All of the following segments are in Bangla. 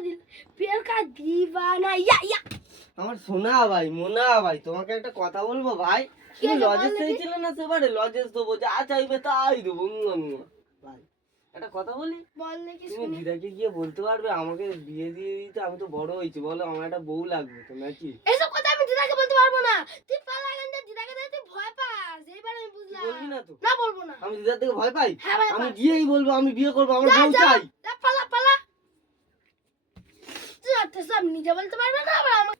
दिल प्यार का दीवाना या या আমার সোনা ভাই মোনা ভাই তোমাকে একটা কথা বলবো ভাই তুমি লজেস চাইছিলে না সেবারে লজেস দেবো যা চাইবে তাই দেবো ভাই একটা কথা বলি बोलने की তুমি सुनी দিদাকে গিয়ে বলতে পারবে আমাকে বিয়ে দিয়ে দিতে আমি তো বড় হয়েছি বলো আমার একটা বউ লাগবে তো নাকি এসব কথা আমি দিদাকে বলতে পারবো না তুই পালা গান দিদাকে দিতে ভয় পাস এইবার আমি বুঝলাম বলবি না তো না বলবো না আমি দিদার থেকে ভয় পাই হ্যাঁ ভাই আমি গিয়েই বলবো আমি বিয়ে করবো আমার বউ চাই যা পালা পালা তুই আর তো সব নিজে বলতে পারবে না আবার আমাকে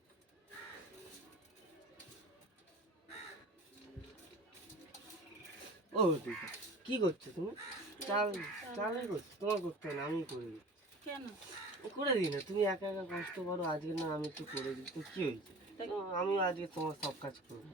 ও দিদা কি করছো তুমি চাল চালই করছো তোমার করতে না আমি করে দিই কেন করে দিই না তুমি একা একা কষ্ট করো আজকে না আমি একটু করে দিই তো কি হয়েছে আমি আজকে তোমার সব কাজ করবো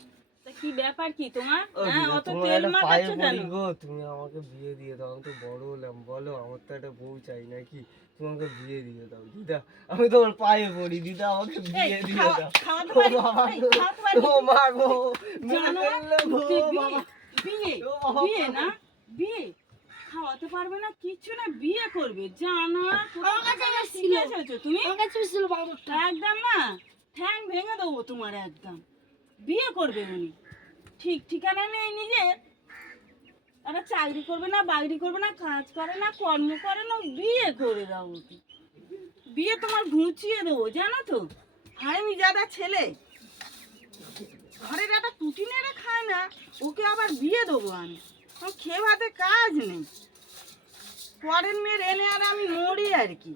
তা কি ব্যাপার কি তোমার ও হ্যাঁ দিদা, অত তোমার তেল একটা মাখাচ্ছ পায়ে কেন পড়ি গো, তুমি আমাকে বিয়ে দিয়ে দাও আমি তো বড় হলাম বলো আমার তো একটা বউ চাই নাকি তোমাকে বিয়ে দিয়ে দাও দিদা আমি তোমার পায়ে পড়ি দিদা আমাকে বিয়ে দিয়ে দাও খাওয়াতে ও পারি? বাবা এই, গো, খাওয়াতে পারি? ও মা গো মেরে জানো? ফেললে গো, তুই বাবা। বিয়ে ও বাবা। বিয়ে না বিয়ে খাওয়াতে পারবে না কিছু না বিয়ে করবে জানো আমার কাছে এসেছিল। তুমি আমার কাছে ছিল বাবুটা একদম না ঠ্যাং ভেঙে দেবো তোমার একদম বিয়ে করবে উনি ঠিক ঠিকানা নেই নিজের একটা চাকরি করবে না বাকরি করবে না কাজ করে না কর্ম করে না বিয়ে করে দাও ওকে বিয়ে তোমার ঘুচিয়ে দেবো জানো তো হারামি যারা ছেলে ঘরের একটা টুটি নেড়ে খায় না ওকে আবার বিয়ে দেবো আমি আমার খেয়ে ভাতে কাজ নেই পরের মেয়ের এনে আর আমি মরি আর কি